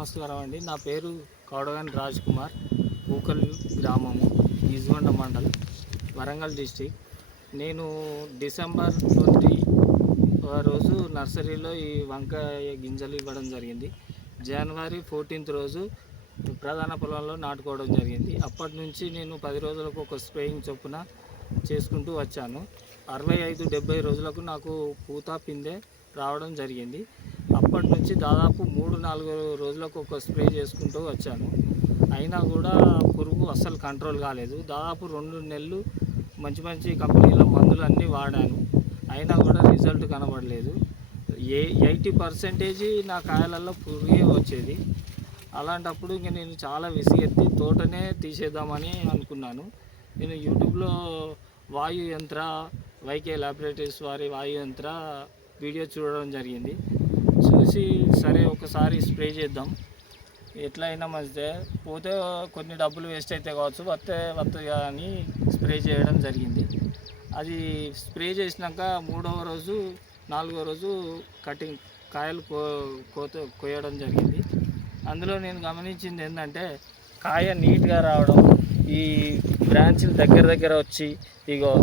నమస్కారం అండి. నా పేరు కౌడగాని రాజ్ కుమార్ ఊకల్ గ్రామము ఈజ్గొండ మండలం వరంగల్ డిస్టిక్. నేను డిసెంబర్ ట్వంటీ రోజు నర్సరీలో ఈ వంకాయ గింజలు ఇవ్వడం జరిగింది. జనవరి ఫోర్టీన్త్ రోజు ప్రధాన పొలంలో నాటుకోవడం జరిగింది. అప్పటి నుంచి నేను పది రోజులకు ఒక స్ప్రేయింగ్ చొప్పున చేసుకుంటూ వచ్చాను. అరవై ఐదు డెబ్బై రోజులకు నాకు పూత పిందె రావడం జరిగింది. అప్పటి నుంచి దాదాపు మూడు నాలుగు రోజులకు ఒక స్ప్రే చేసుకుంటూ వచ్చాను. అయినా కూడా పురుగు అస్సలు కంట్రోల్ కాలేదు. దాదాపు రెండు నెలలు మంచి మంచి కంపెనీల మందులు అన్నీ వాడాను. అయినా కూడా రిజల్ట్ కనబడలేదు. ఏ ఎయిటీ పర్సెంటేజీ నా కాయలలో పురుగే వచ్చేది. అలాంటప్పుడు ఇంక నేను చాలా విసిగెత్తి తోటనే తీసేద్దామని అనుకున్నాను. నేను యూట్యూబ్లో వాయు యంత్ర వైకే ల్యాబొరేటరీస్ వారి వాయు యంత్ర వీడియో చూడడం జరిగింది. చూసి సరే ఒకసారి స్ప్రే చేద్దాం. ఎట్లయినా మంచిదే. పోతే కొన్ని డబ్బులు వేస్ట్ అయితే కావచ్చు వస్తే వస్తుంది అని స్ప్రే చేయడం జరిగింది. అది స్ప్రే చేసినాక మూడవ రోజు నాలుగో రోజు కటింగ్ కాయలు కో కోత కోయడం జరిగింది. అందులో నేను గమనించింది ఏంటంటే కాయ నీట్గా రావడం ఈ బ్రాంచ్లు దగ్గర దగ్గర వచ్చి ఇగో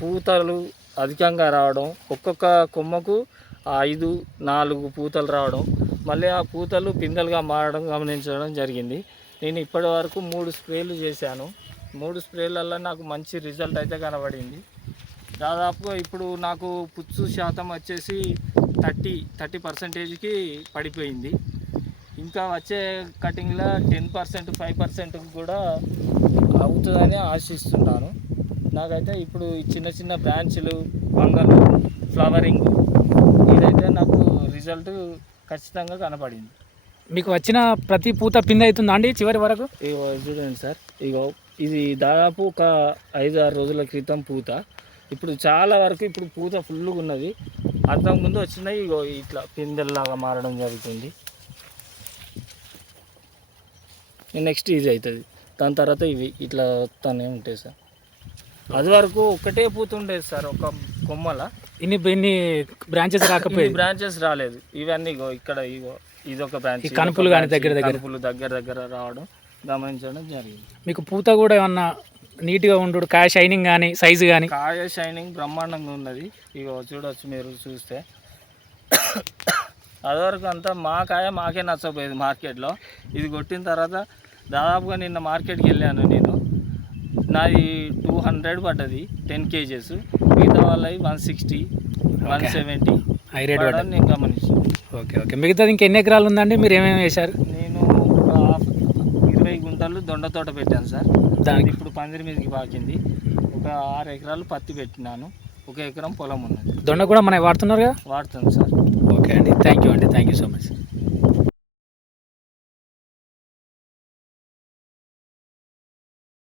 పూతలు అధికంగా రావడం ఒక్కొక్క కొమ్మకు ఐదు నాలుగు పూతలు రావడం మళ్ళీ ఆ పూతలు పిందెలుగా మారడం గమనించడం జరిగింది. నేను ఇప్పటి వరకు మూడు స్ప్రేలు చేశాను. మూడు స్ప్రేలలో నాకు మంచి రిజల్ట్ అయితే కనబడింది. దాదాపుగా ఇప్పుడు నాకు పుచ్చు శాతం వచ్చేసి థర్టీ థర్టీ పర్సెంటేజ్కి పడిపోయింది. ఇంకా వచ్చే కటింగ్లో టెన్ పర్సెంట్ ఫైవ్ పర్సెంట్ కూడా అవుతుందని ఆశిస్తున్నాను. నాకైతే ఇప్పుడు చిన్న చిన్న బ్రాంచ్లు వంగలు ఫ్లవరింగ్ ఇదైతే నాకు రిజల్ట్ ఖచ్చితంగా కనపడింది. మీకు వచ్చిన ప్రతి పూత పిండి అవుతుందా అండి చివరి వరకు? ఇగో చూడండి సార్ ఇగో ఇది దాదాపు ఒక ఐదు ఆరు రోజుల క్రితం పూత. ఇప్పుడు చాలా వరకు ఇప్పుడు పూత ఫుల్గా ఉన్నది. అంతకుముందు వచ్చినాయి ఇగో ఇట్లా పిందెల్లాగా మారడం జరుగుతుంది. నెక్స్ట్ ఇది అవుతుంది. దాని తర్వాత ఇవి ఇట్లా వస్తానే ఉంటాయి సార్. అది వరకు ఒకటే పూత ఉండేది సార్ ఒక కొమ్మల. ఇన్ని ఇన్ని బ్రాంచెస్ రాకపోయేది? బ్రాంచెస్ రాలేదు. ఇవన్నీ ఇగో ఇక్కడ ఇగో ఇది ఒక బ్రాంచ్ కనుపులు గాని దగ్గర దగ్గర. కనుపులు దగ్గర దగ్గర రావడం గమనించడం జరిగింది. మీకు పూత కూడా ఏమన్నా నీట్గా ఉండు కాయ షైనింగ్ కానీ సైజు కానీ కాయ షైనింగ్ బ్రహ్మాండంగా ఉన్నది. ఇగో చూడొచ్చు మీరు చూస్తే. అదివరకు అంతా మా కాయ మాకే నచ్చపోయేది మార్కెట్లో. ఇది కొట్టిన తర్వాత దాదాపుగా నిన్న మార్కెట్కి వెళ్ళాను నేను. నాది టూ హండ్రెడ్ పడ్డది టెన్ కేజెస్. మిగతా వాళ్ళవి one sixty one seventy. High rate పడ్డది. నేను గమనించాను ఓకే ఓకే. మిగతాది ఇంకా ఎన్ని ఎకరాలు ఉందండి? మీరు ఏమేమి వేశారు? నేను ఒక హాఫ్ ఇరవై గుంటలు దొండ తోట పెట్టాను సార్. దానికి ఇప్పుడు పందిరి మీదకి పాకింది. ఒక ఆరు ఎకరాలు పత్తి పెట్టినాను. ఒక ఎకరం పొలం ఉన్నది. దొండ కూడా మనం వాడుతున్నారు కదా సార్. ఓకే అండి. థ్యాంక్ యూ అండి. Thank you so much.